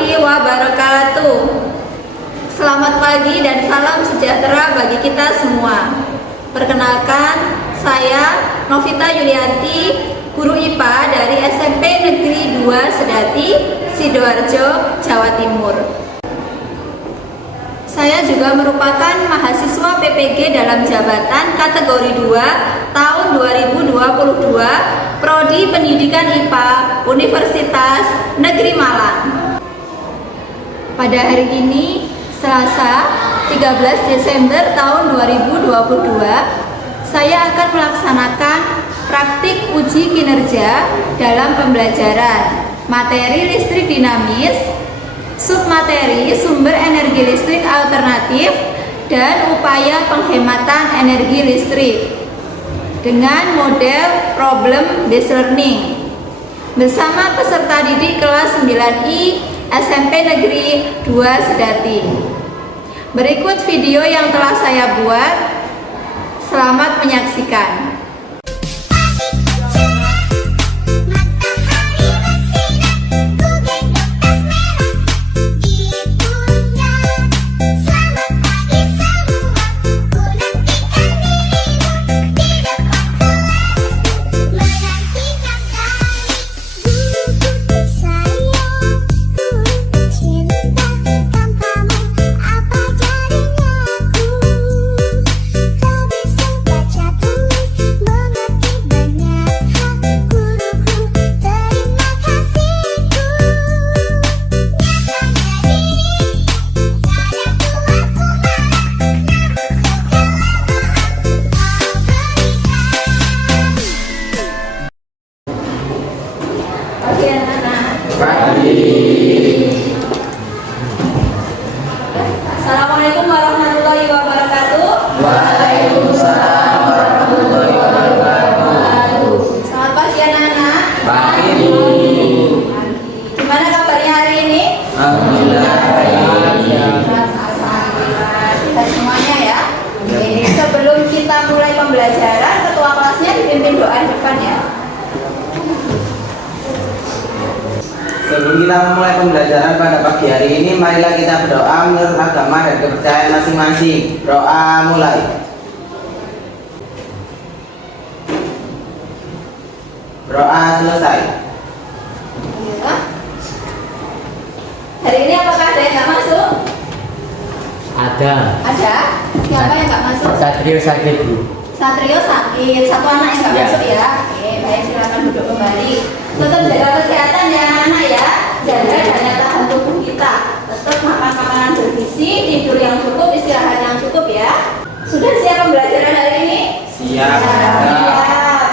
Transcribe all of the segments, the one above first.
warahmatullahi wabarakatuh. Selamat pagi dan salam sejahtera bagi kita semua. Perkenalkan, saya Novita Yulianti, guru IPA dari SMP Negeri 2 Sedati, Sidoarjo, Jawa Timur. Saya juga merupakan mahasiswa PPG dalam jabatan kategori 2 tahun 2022 Prodi Pendidikan IPA Universitas Negeri Malang. Pada hari ini, Selasa 13 Desember tahun 2022, saya akan melaksanakan praktik uji kinerja dalam pembelajaran materi listrik dinamis, submateri sumber energi listrik alternatif, dan upaya penghematan energi listrik dengan model problem based learning bersama peserta didik kelas 9I SMP Negeri 2 Sedati. Berikut video yang telah saya buat. Selamat menyaksikan. Assalamualaikum warahmatullahi wabarakatuh. Waalaikumsalam warahmatullahi wabarakatuh. Selamat pagi anak-anak. Pagi. Gimana kabarnya hari ini? Alhamdulillah baik. Alhamdulillah. Kita semuanya ya. Oke, sebelum kita mulai pembelajaran, ketua kelasnya dipimpin doa di depan ya. Sebelum kita memulai pembelajaran pada pagi hari ini, marilah kita berdoa menurut agama dan kepercayaan masing-masing. Doa mulai. Doa selesai. Ya. Hari ini apakah ada yang nggak masuk? Ada. Ada. Siapa yang nggak masuk? Satrio sakit, Bu. Satrio sakit. Satu anak yang nggak Ya. masuk ya. Oke, baik, silakan duduk kembali. Tetap jaga kesehatan ya anak-anak ya. Jaga daya tahan tubuh kita. Tetap makan makanan bergizi, tidur yang cukup, istirahat yang cukup ya. Sudah siap pembelajaran hari ini? Siap. Siap.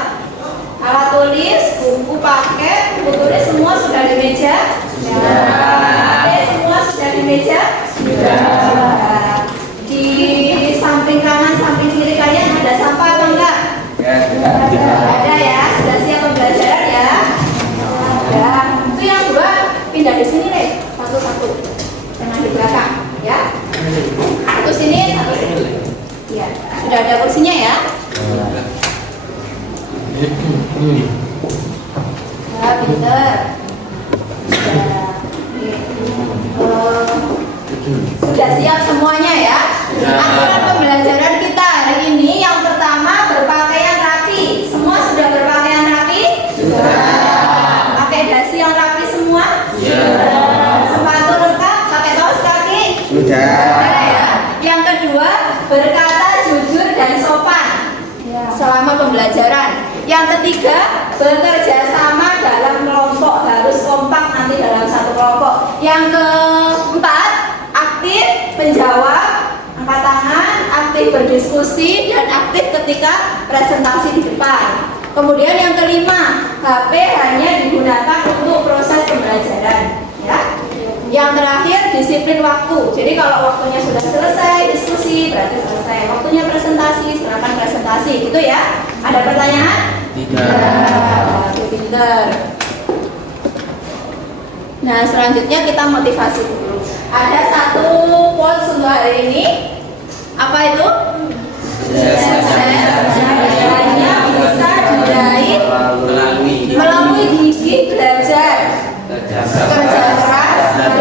Alat tulis, buku paket, buku tulis semua sudah di meja? Sudah. HP semua sudah di meja? Sudah. Di samping kanan, samping kiri kalian ada sampah atau enggak? Ada ya, sudah siap pembelajaran ya. Ada. Itu yang dua pindah di sini deh, satu-satu. Jangan di belakang, ya. Satu sini, satu sini. Ya, sudah ada kursinya ya. Ya, pinter. Sudah siap semuanya ya. Aturan pembelajaran kita hari ini yang pertama berpakaian rapi. Semua sudah berpakaian rapi? Sudah. Pakai dasi yang rapi semua? Sudah. Sepatu lengkap? Pakai kaos kaki? Sudah. Sudah ya. Yang kedua, berkata jujur dan sopan selama pembelajaran. Yang ketiga, bekerja sama dalam kelompok, harus kompak nanti dalam satu kelompok. Yang keempat, aktif menjawab, angkat tangan, aktif berdiskusi, dan aktif ketika presentasi di depan. Kemudian yang kelima, HP hanya digunakan untuk proses pembelajaran ya. Yang terakhir, disiplin waktu. Jadi kalau waktunya sudah selesai diskusi, berarti selesai. Waktunya presentasi, silakan presentasi, gitu ya. Ada pertanyaan? Tidak. Pinter. Nah, selanjutnya kita motivasi dulu. Ada satu quotes untuk hari ini. Apa itu? Hanya bisa diraih melalui gigih belajar, kerja keras, dan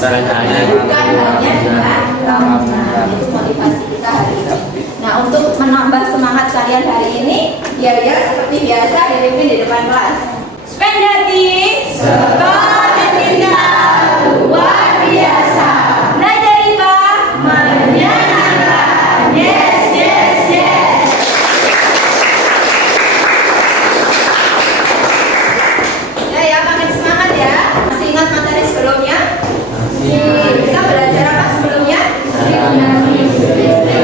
Bukan hanya dengan bangunan. Itu motivasi kita hari ini. Nah, untuk menambah semangat kalian hari ini, ya seperti biasa dipimpin di depan kelas. Spendati, sekolah dan kita luar biasa. Belajar IPA menyenangkan. Yes, yes, yes. Ya, makin semangat ya. Masih ingat materi sebelumnya? Kita belajar apa sebelumnya?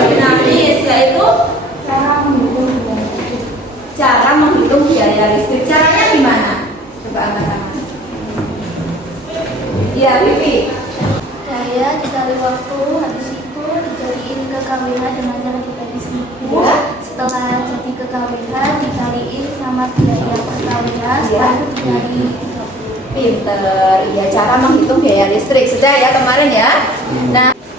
Dinamis, yaitu cara menghitung biaya listrik. Caranya gimana? Coba angkat tangan. Iya, Vivi. Daya dikali waktu, habis itu dijadiin ke KWH dengan cara dibagi sedikit. Ya. Setelah jadi ke KWH dikaliin sama biaya per KWH, setelah itu dikali 30. Pinter. Ya, cara menghitung biaya listrik. Sudah ya kemarin ya.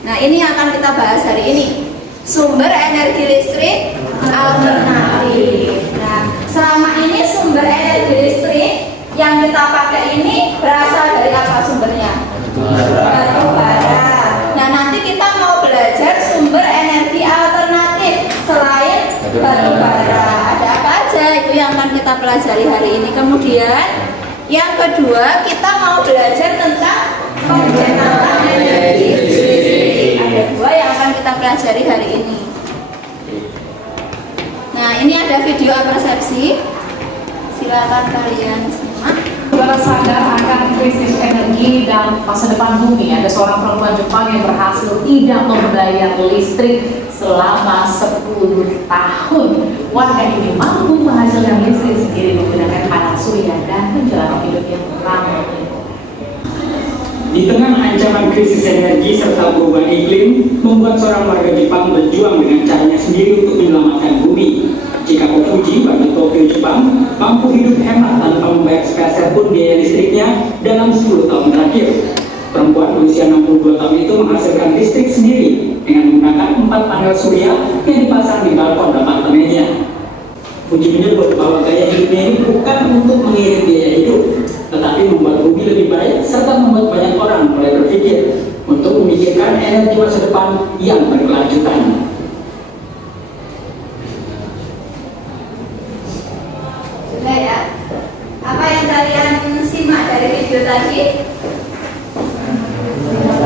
Nah, ini yang akan kita bahas hari ini. Sumber energi listrik alternatif. Nah, selama ini sumber energi listrik yang kita pakai ini berasal dari apa sumbernya? Batu bara. Nah, nanti kita mau belajar sumber energi alternatif selain batu bara. Ada apa aja? Itu yang akan kita pelajari hari ini. Kemudian yang kedua, kita mau belajar tentang penghematan energi listrik. Ada dua yang akan kita pelajari hari ini. Nah, ini ada video apresepsi. Silakan kalian simak. Saudara sadar akan krisis energi dan masa depan bumi. Ada seorang perempuan Jepang yang berhasil tidak membayar listrik selama 10 tahun. Warga ini mampu menghasilkan listrik sendiri menggunakan panel surya dan menjalani hidup yang ramah lingkungan. Di tengah ancaman krisis energi serta perubahan iklim, membuat seorang warga Jepang berjuang dengan caranya sendiri untuk menyelamatkan bumi. Chikako Fuji, warga Tokyo, Jepang, mampu hidup hemat tanpa membayar sepeser pun biaya listriknya dalam 10 tahun terakhir. Perempuan berusia 62 tahun itu menghasilkan listrik sendiri dengan menggunakan 4 panel surya yang dipasang di balkon apartemennya. Fuji menyebut bahwa gaya hidupnya ini bukan untuk mengirit biaya hidup, tetapi membuat bumi lebih baik serta membuat banyak orang mulai berpikir untuk memikirkan energi masa depan yang berkelanjutan. Sudah ya. Apa yang kalian simak dari video tadi?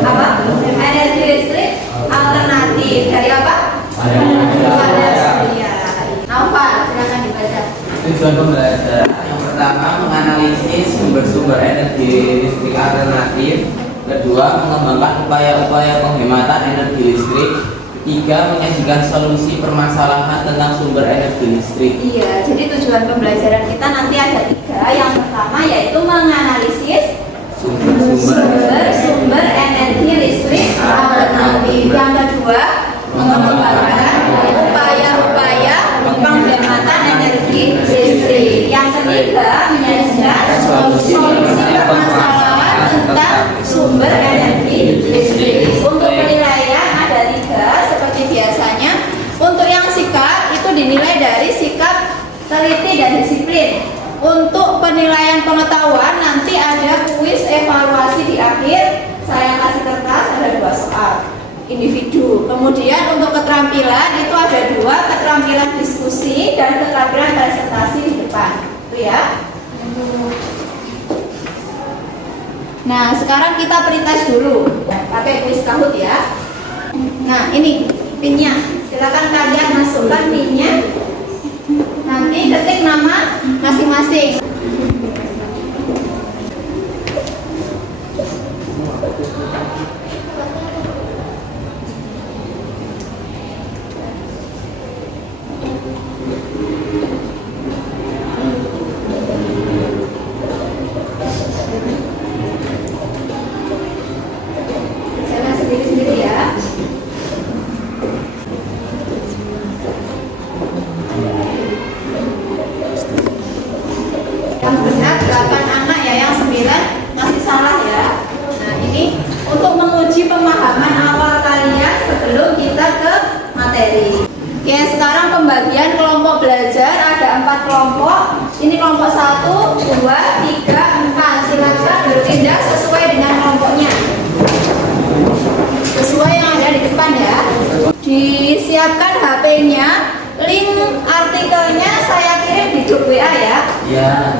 Apa? Energi listrik alternatif dari apa? Panel surya. Naufal, silakan dibaca. Tujuan pembelajaran yang pertama menganalisis sumber-sumber energi listrik alternatif. Kedua, mengembangkan upaya-upaya penghematan energi listrik. Tiga, menyajikan solusi permasalahan tentang sumber energi listrik. Iya, jadi tujuan pembelajaran kita nanti ada 3. Yang pertama yaitu menganalisis sumber energi listrik alternatif. Yang kedua, mengembangkan upaya-upaya penghematan energi listrik. Yang ketiga, menyajikan solusi permasalahan tentang sumber energi listrik. Untuk penilaian ada 3 seperti biasanya. Untuk yang sikap itu dinilai dari sikap teliti dan disiplin. Untuk penilaian pengetahuan nanti ada kuis evaluasi di akhir. Saya kasih kertas, ada 2 soal individu. Kemudian untuk keterampilan itu ada 2, keterampilan diskusi dan keterampilan presentasi di depan. Itu ya. Nah, sekarang kita pretest dulu. Pakai kuis Kahoot ya. Nah, ini pinnya. Silakan kalian masukkan pinnya. Nanti ketik nama masing-masing. Jangan sendiri-sendiri ya. Yang benar 8 anak ya, yang 9 masih salah ya. Nah, ini untuk menguji pemahaman awal kalian sebelum kita ke materi. Oke, sekarang pembagian kelompok belajar ada 4 kelompok. Ini kelompok 1, 2, 3, 4. Silakan bertindak sesuai dengan kelompoknya. Disiapkan HP-nya, link artikelnya saya kirim di grup WA ya. Ya.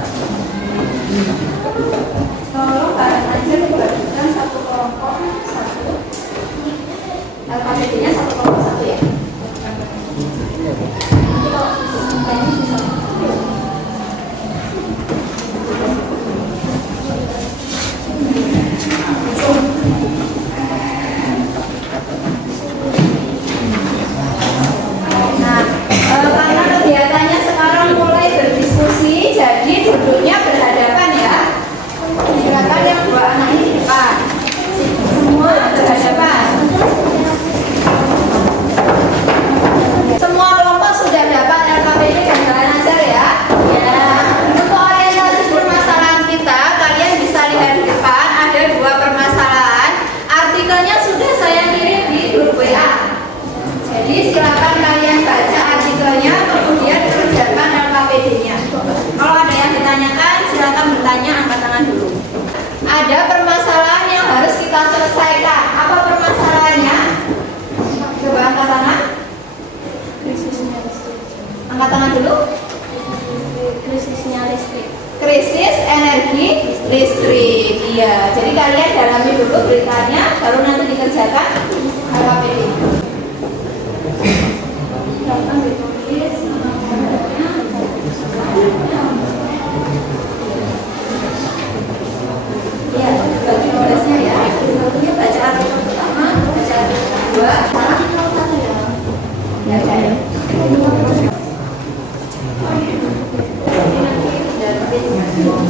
Tolong kalian aja dibagikan satu kelompok satu. LKPD-nya satu kelompok satu ya. Karena kegiatannya sekarang mulai berdiskusi, jadi duduknya berhadapan ya. Silakan yang dua anak ini di depan. Semua berhadapan. Semua kelompok sudah dapat LKPD dan bahan ajar ya. Ya. Untuk orientasi permasalahan kita, kalian bisa lihat di depan ada dua permasalahan. Artikelnya sudah saya kirim di grup WA. Jadi silakan kalian baca artikelnya, kemudian kerjakan LKPD-nya. Kalau ada yang ditanyakan, silakan bertanya, angkat tangan dulu. Ada permasalahan yang harus kita selesaikan. Apa permasalahannya? Coba angkat tangan. Angkat tangan dulu. Krisisnya listrik. Krisis energi listrik. Iya. Jadi kalian dalami dulu beritanya, baru nanti dikerjakan LKPD. Silakan ditulis namanya. Ya, bagi tugasnya ya. Satunya baca artikel pertama, baca artikel kedua. Ya, ya.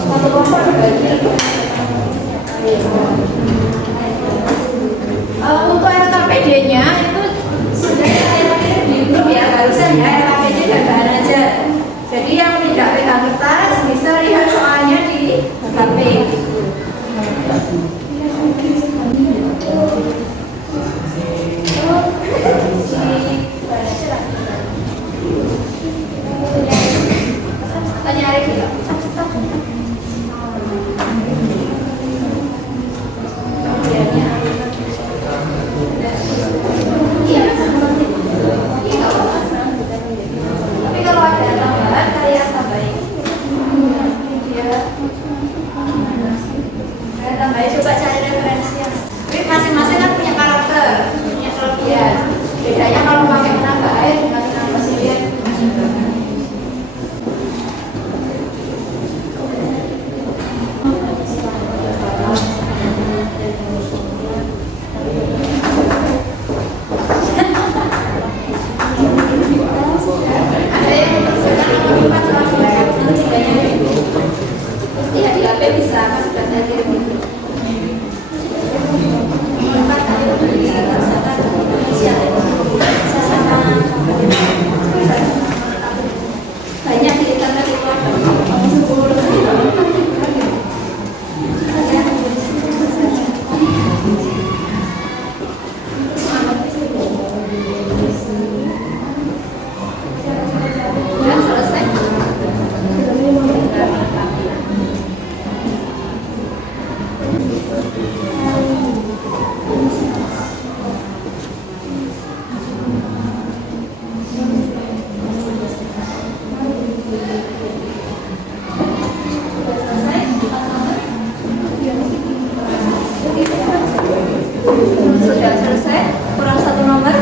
Satu kelompok berbagi. Untuk LKPD-nya itu sudah saya kirim di grup ya, barusan ya, LKPD dan bahan ajar. Jadi yang tidak pegang kertas bisa lihat soalnya di HP. Nyari dulu. Tapi kalau ada tambahan, kalian tambahin. Kalian tambahin, coba cari referensinya. Tapi masing-masing kan punya karakter, punya kelebihan. Bedanya kalau pakai menambah air dengan menambah silian. Iya, di HP bisa, kan sudah saya kirim. Banyak di internet itu ada. Ya, selesai. Sudah selesai, kurang satu nomor.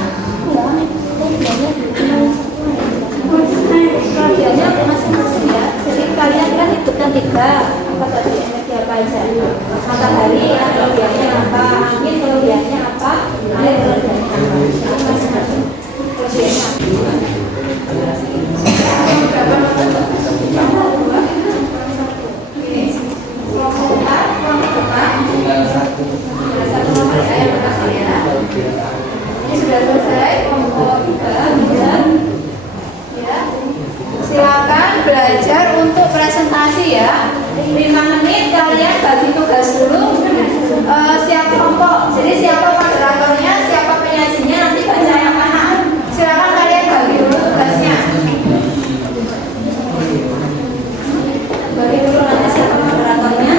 Kelebihannya masing-masing ya. Jadi kalian kan hitungkan tiga. Apa tadi energi apa aja? Matahari ya, kelebihannya apa? Angin kelebihannya apa? Air kelebihannya apa? Jadi masing-masing kelebihannya. Berapa nomor? Dua. Oke. Kelompok A, kelompok depan. Satu nomor ya yang pertama ya. Ini sudah selesai kelompok 3. Ya. Silakan belajar untuk presentasi ya. 5 menit kalian bagi tugas dulu. Siap kelompok. Jadi siapa moderatornya, siapa penyajinya, nanti baca yang mana. Silakan kalian bagi dulu tugasnya. Bagi dulu nanti siapa moderatornya.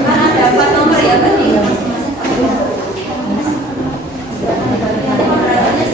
Kan ada 4 nomor ya tadi. Moderatornya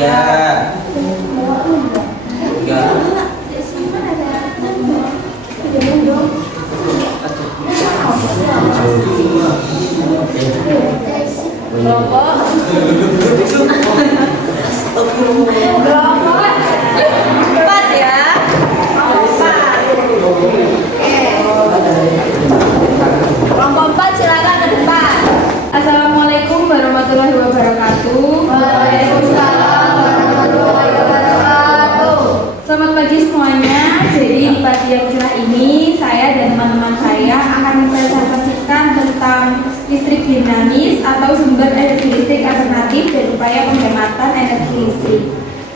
Ya. Enggak. Kelompok. Kelompok. 4 ya. Kelompok 4. Oke. Kelompok 4 silakan ke depan. Assalamualaikum warahmatullahi wabarakatuh. Waalaikumsalam warahmatullahi wabarakatuh. Selamat pagi semuanya. Jadi di pagi yang cerah ini saya dan teman-teman saya akan mempresentasikan tentang listrik dinamis atau sumber energi listrik alternatif dan upaya penghematan energi listrik.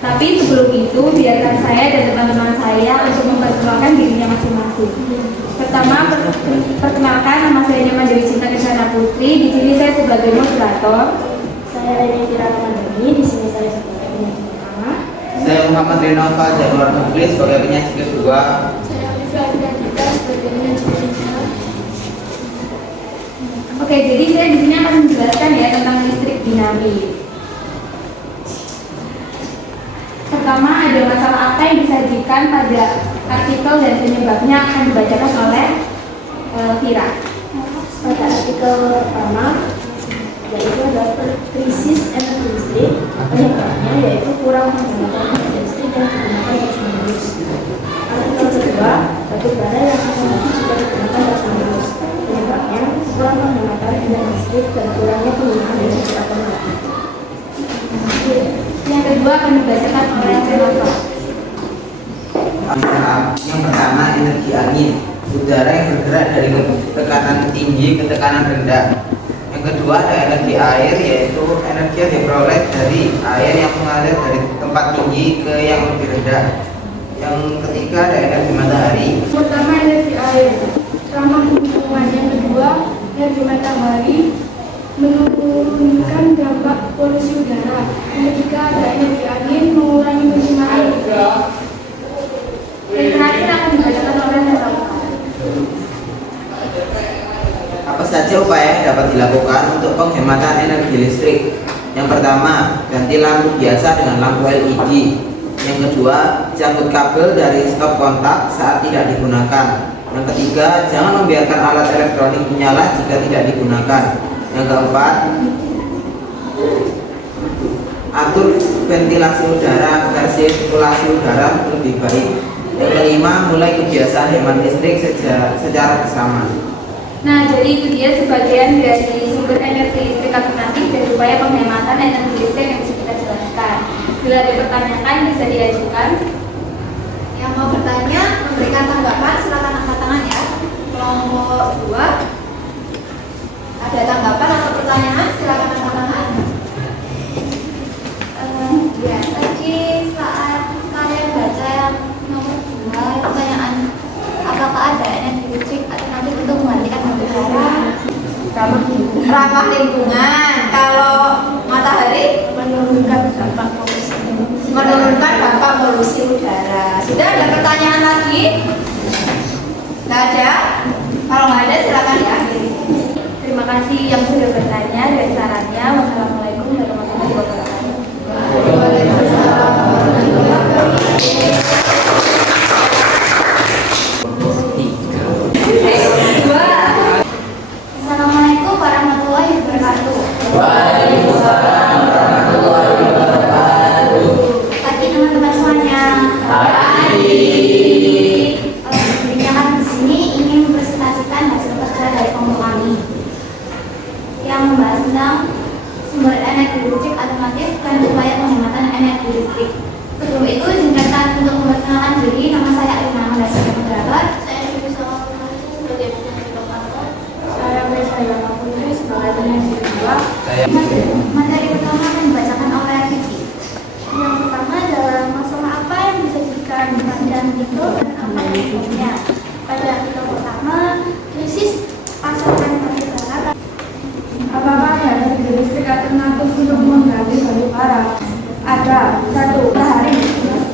Tapi sebelum itu biarkan saya dan teman-teman saya untuk memperkenalkan dirinya masing-masing. Pertama, perkenalkan, nama saya Nyaman Dewi Cinta Kesyana Putri. Di sini saya sebagai moderator. Saya Reni Firamani, di sini saya sebagai penyanyi pertama. Saya Muhammad Renova Januar Muflis sebagai penyanyi kedua. Saya Olivia Ardita sebagai penyanyi ketiga. Oke, jadi saya di sini akan menjelaskan ya tentang listrik dinamis. Pertama, ada masalah apa yang disajikan pada artikel dan penyebabnya akan dibacakan oleh Vira. Pada artikel pertama, yaitu adalah krisis energi listrik, penyebabnya yaitu kurang penggunaan energi listrik yang digunakan terus-menerus. Artikel kedua, batu bara yang akan mati jika digunakan terus-menerus, penyebabnya kurang penghematan energi listrik dan kurangnya penggunaan energi alternatif. Yang kedua akan dibacakan oleh Renova. Yang pertama, energi angin, udara yang bergerak dari tekanan tinggi ke tekanan rendah. Yang kedua ada energi air, yaitu energi yang diperoleh dari air yang mengalir dari tempat tinggi ke yang lebih rendah. Yang ketiga ada energi matahari. Pertama, energi air, ramah lingkungan. Yang kedua, energi matahari, menurunkan dampak polusi udara. Yang ketiga ada energi angin, mengurangi pencemaran udara. Yang terakhir akan dibacakan oleh Renova. Apa saja upaya yang dapat dilakukan untuk penghematan energi listrik? Yang pertama, ganti lampu biasa dengan lampu LED. Yang kedua, cabut kabel dari stop kontak saat tidak digunakan. Yang ketiga, jangan membiarkan alat elektronik menyala jika tidak digunakan. Yang keempat, atur ventilasi udara agar sirkulasi udara lebih baik. Yang kelima, mulai kebiasaan hemat listrik secara bersama. Nah, jadi itu dia sebagian dari sumber energi listrik alternatif dan upaya penghematan energi listrik yang bisa kita jelaskan. Bila ada pertanyaan bisa diajukan. Yang mau bertanya, memberikan tanggapan, silakan angkat tangan ya. Kelompok 2. Ada tanggapan atau pertanyaan, silakan angkat tangan. Ya, tadi saat kalian baca yang nomor 2, pertanyaan apakah ada energi listrik alternatif untuk menggantikan batu bara? Ramah lingkungan. Kalau matahari Menurunkan dampak polusi. menurunkan dampak polusi udara. Sudah ada pertanyaan lagi? Nggak ada? Kalau nggak ada silakan ya. Terima kasih yang sudah bertanya dan sarannya. Wassalamualaikum warahmatullahi wabarakatuh. Assalamualaikum warahmatullahi wabarakatuh. Waalaikumsalam warahmatullahi wabarakatuh. Pagi teman-teman semuanya. Kebijakan di sini ingin mempresentasikan hasil kerja dari kelompok kami yang membahas tentang sumber energi listrik alternatif dan upaya penghematan energi listrik. Sebelum itu, izinkan untuk memperkenalkan diri. Nama saya Alina Amanda sebagai moderator. Saya Dewi Salawati sebagai penyanyi lokator. Saya Besaya Putri sebagai penyanyi kedua. Materi pertama akan dibacakan oleh Vicky. Yang pertama adalah masalah apa yang disajikan pada artikel dan apa penyebabnya. Pada artikel pertama, krisis pasokan batu bara. Apakah ada energi listrik alternatif untuk mengganti batu bara? Ada. 1. Matahari,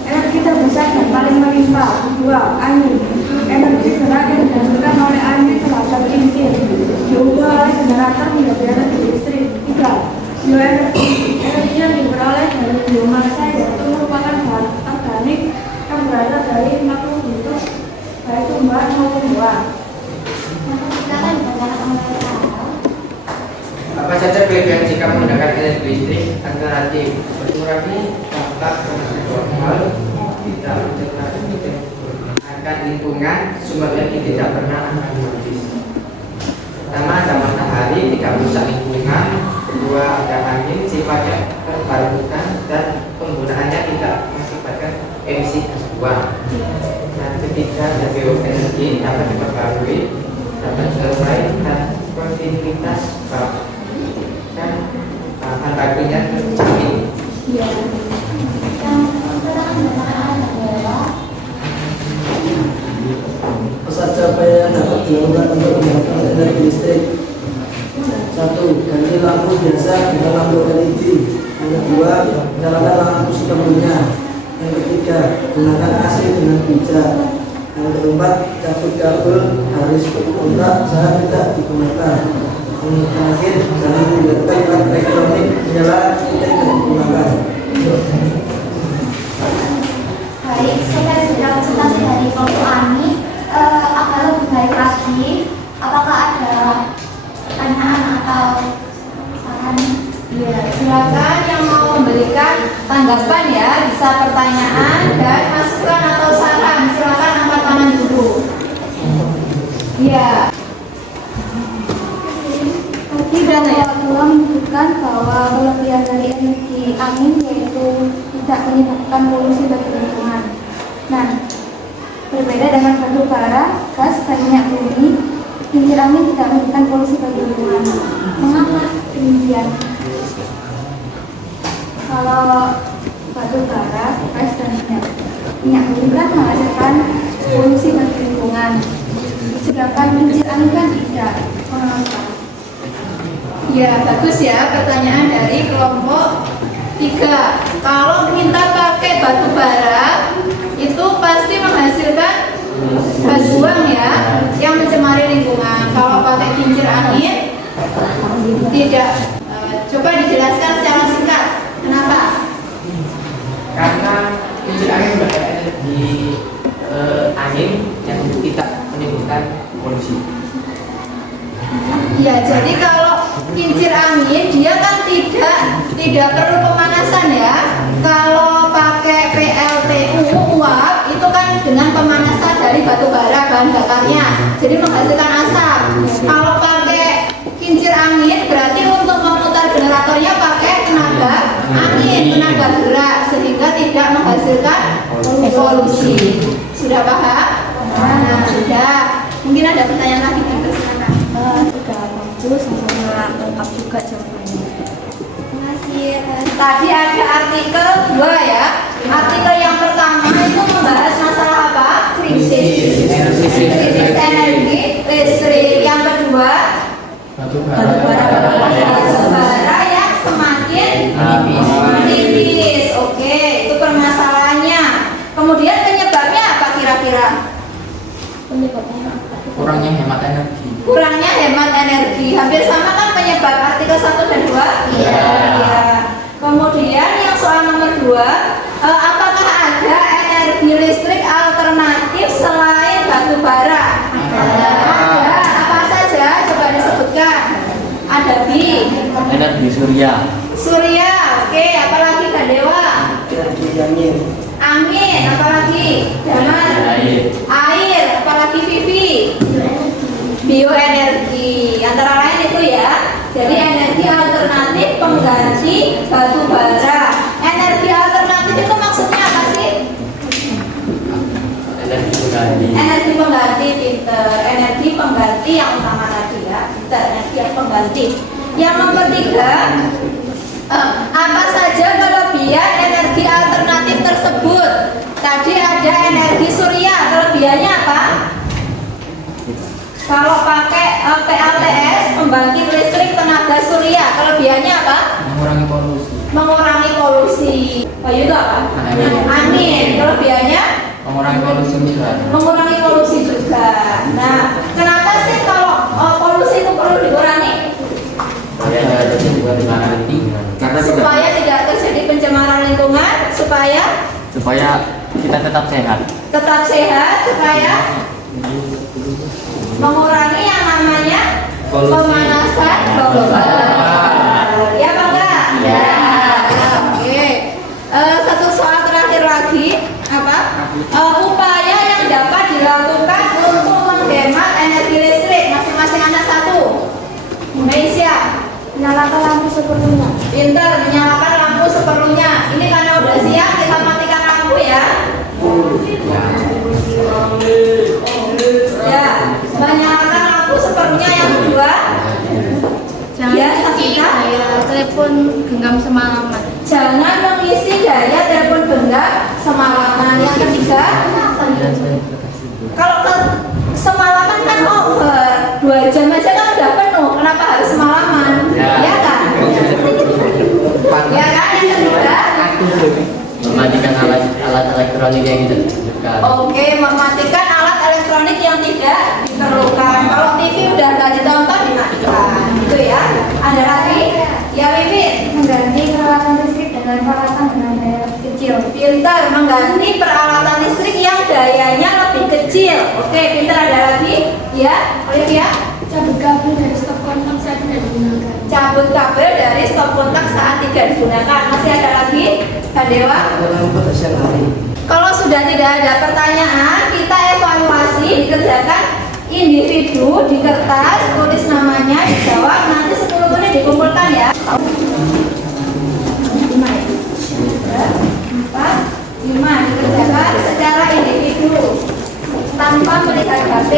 energi terbesar dan paling melimpah. 2. Angin, energi gerak yang dihasilkan oleh angin terhadap cincin diubah oleh generator menjadi energi listrik. 3. Bioenergi, energi yang diperoleh dari biomasa kami dapat berkontrol tidak mencemarkan lingkungan, sumber energi tidak pernah akan habis. Pertama, ada matahari tidak merusak lingkungan. Kedua, ada angin sifatnya terbarukan dan penggunaannya tidak mengakibatkan emisi gas buang. Dan ketiga, ada bioenergi dapat diperbarui, dapat selesai dan kontinuitas bahkan bahan bakunya terjamin. Apa saja upaya yang dapat dilakukan untuk menghemat energi listrik? 1. Ganti lampu biasa dengan lampu LED. Yang kedua, nyalakan lampu sepenuhnya. Yang ketiga, gunakan AC dengan bijak. Yang keempat, cabut kabel harus kontak saat tidak digunakan. Yang terakhir, jangan membiarkan alat elektronik menyala tidak digunakan. Baik, saya sudah presentasi dari kelompok Ani. Agar lebih baik lagi, apakah ada pertanyaan atau saran? Ya, silakan yang mau memberikan tanggapan ya, bisa pertanyaan dan masukan atau saran. Silakan angkat tangan dulu. Ya. Tadi kelompok 2 menyebutkan bahwa kelebihan dari energi angin yaitu tidak menyebabkan polusi bagi lingkungan. Nah, berbeda dengan batu bara, gas, dan minyak bumi, kincir angin tidak menyebabkan polusi bagi lingkungan. Mengapa demikian? Kalau batu bara, gas, dan minyak bumi kan menghasilkan polusi bagi lingkungan, sedangkan kincir angin kan tidak. Mengapa? Ya, bagus ya pertanyaan dari kelompok 3. Kalau kita pakai batu bara, itu pasti menghasilkan gas buang ya, yang mencemari lingkungan. Kalau pakai kincir angin, tidak. Coba dijelaskan secara singkat, kenapa? Karena kincir angin berenergi angin yang tidak menimbulkan polusi. Ya, jadi kalau kincir angin dia kan tidak perlu pemanasan ya. Kalau pakai PLTU uap itu kan dengan pemanasan dari batu bara bahan bakarnya, jadi menghasilkan asap. Kalau pakai kincir angin berarti untuk memutar generatornya pakai tenaga angin, tenaga gerak, sehingga tidak menghasilkan polusi. Sudah paham? Nah, sudah. Mungkin ada pertanyaan lagi, silakan. Sudah bagus, sama lengkap juga jawabannya. Terima kasih. Tadi ada artikel 2 ya. Artikel yang pertama itu membahas masalah apa? Krisis energi listrik. Yang kedua, batu bara yang semakin tipis. Oke, itu permasalahannya. Kemudian penyebabnya apa kira-kira? Kurangnya hemat energi. Kurangnya hemat energi. Hampir sama kan penyebab artikel 1 dan 2? Iya. Kemudian yang soal nomor 2, apakah ada energi listrik alternatif selain batu bara? Ada. Apa saja? Coba disebutkan. Ada Energi surya. Surya, oke. Apalagi Kak Dewa? Energi angin. Angin, apalagi? Damar. Air, apalagi Vivi? Bioenergi, antara lain itu ya. Jadi energi alternatif pengganti batu bara. Energi alternatif itu maksudnya apa sih? Energi pengganti. Energi pengganti, pinter. Energi pengganti yang utama tadi ya. Pinter, energi yang pengganti. Yang nomor 3, apa saja kelebihan energi alternatif tersebut? Tadi ada energi surya, kelebihannya apa? Kalau pakai PLTS, pembangkit listrik tenaga surya, kelebihannya apa? Mengurangi polusi. Mengurangi polusi. Bayu itu apa? Angin. Kelebihannya? Mengurangi polusi juga. Mengurangi polusi juga. Nah, kenapa sih kalau polusi itu perlu dikurangi? Supaya tidak terjadi pencemaran lingkungan, supaya kita tetap sehat. Tetap sehat, supaya mengurangi yang namanya pemanasan global. Ya, Pak? Ya. Oke. upaya yang dapat dilakukan untuk menghemat energi listrik. Masing-masing anak satu. Indonesia. Menyalakan lampu seperlunya. Pinter, menyalakan lampu seperlunya. Ini karena udah siang, kita matikan lampu ya. Ya, menyalakan lampu seperlunya. Yang kedua, ya, Saya telepon genggam semalaman. jangan mengisi daya telepon genggam semalaman. Yang ketiga, kalau semalaman kan over 2 jam aja kan udah penuh. Kenapa harus semalaman? Ya kan? Ya kan? Yang ketiga, Mematikan alat elektronik yang tidak diperlukan. oke, mematikan alat elektronik yang tidak diperlukan. Kalau TV udah nggak ditonton, dimatikan. Itu ya. Ada lagi? Ya, Wipin. Mengganti peralatan listrik dengan peralatan dengan daya kecil. Pintar mengganti peralatan listrik yang dayanya lebih kecil. Oke, pintar. Ada lagi? Ya, Olivia. Cabut kabel dari stop kontak saat tidak digunakan. Cabut kabel dari stop kontak saat tidak digunakan. Masih ada lagi? Kak Dewa. Dalam potensial hari. Kalau sudah tidak ada pertanyaan, kita evaluasi, dikerjakan individu di kertas, tulis namanya, dijawab, nanti 10 menit dikumpulkan ya. 4, 5 dikerjakan secara individu tanpa melihat HP.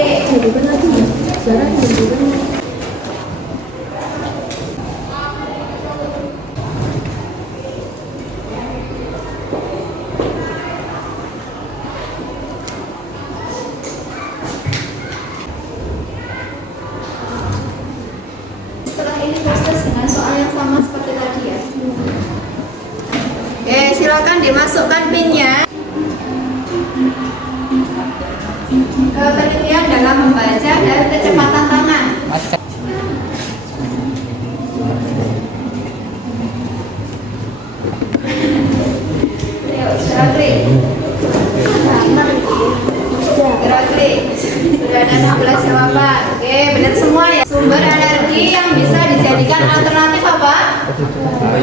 Setelah ini proses dengan soal yang sama seperti tadi ya. Oke, silakan dimasukkan pinnya. Ketelitian dalam membaca dan kecepatan tangan. Ayo, gerak-gerik. Gerak-gerik. Sudah ada 16 jawaban. Oke, benar semua ya. Sumber energi yang bisa dijadikan alternatif apa?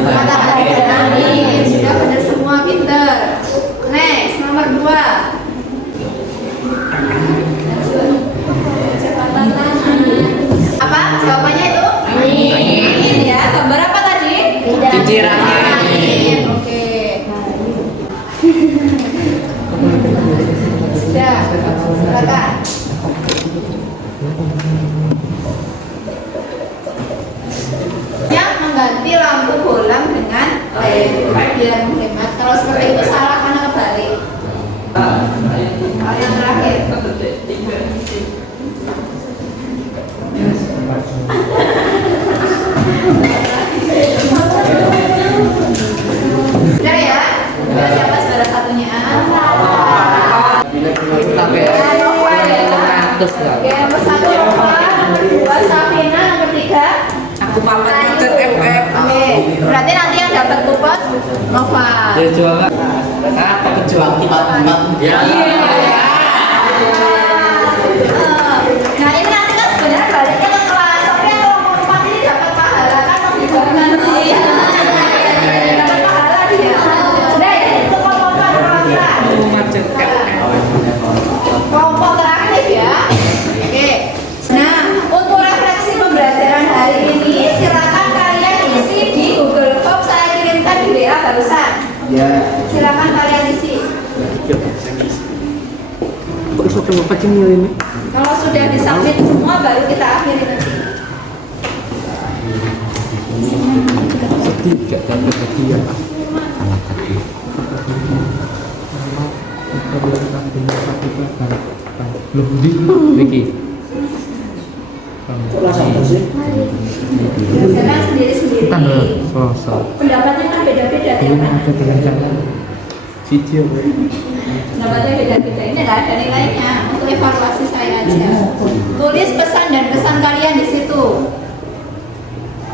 Matahari dan angin. Sudah benar semua, pinter. Next, nomor 2. Kecepatan tangan. Apa? Jawabannya itu? Angin ya. Gambar apa tadi? Cincin angin. Oke. Sudah. Silakan. Yang mengganti lampu bolam dengan led biar menghemat. Kalau seperti itu salah karena kebalik. Yang terakhir. Sudah ya? Sudah siapa saudara satunya? Oke, nomor 1 Nova, 2 Safina, nomor 3 Aku mau ngecek FF. Oke, berarti nanti yang dapat kupon Nova. Jualan. Apa kejual kita? Ya. Nah ini nanti kan sebenarnya baliknya ke kelas, tapi yang kelompok 4 ini dapat pahala kan lebih nanti. Dapat pahala dia. Sudah ya, itu kelompok 4 Ngecek kelompok teraktif ya. Oke. Nah, untuk refleksi pembelajaran hari ini, silakan kalian isi di Google Form saya kirimkan di WA barusan. Ya. Silakan kalian isi. Kalau sudah disubmit semua, baru kita akhiri nanti. Vicky. Kok rasa apa sih? Jangan sendiri-sendiri. Pendapatnya kan beda-beda tiap anak. Pendapatnya beda-beda. Ini nggak ada nilainya. Untuk evaluasi saya aja. Tulis pesan dan kesan kalian di situ.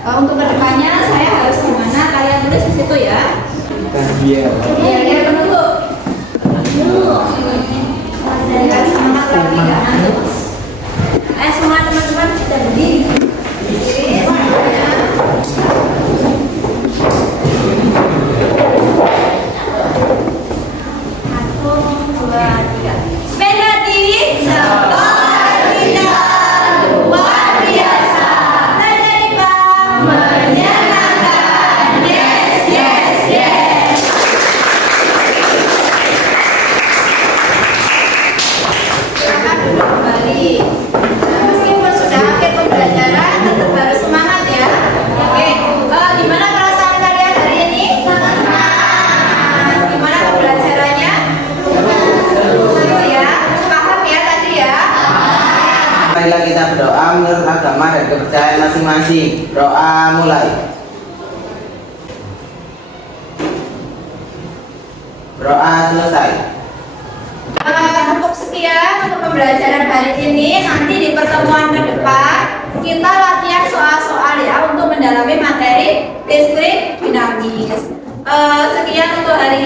Untuk kedepannya saya harus gimana? Kalian tulis di situ ya. Iya, penutup. Dengan semangat lagi nggak ngantuk. Semua teman-teman kita berdiri. Berdiri semuanya. 1, 2, masing-masing. Doa mulai. Doa selesai. Untuk sekian untuk pembelajaran hari ini. Nanti di pertemuan ke depan kita latihan soal-soal ya untuk mendalami materi listrik dinamis. Sekian untuk hari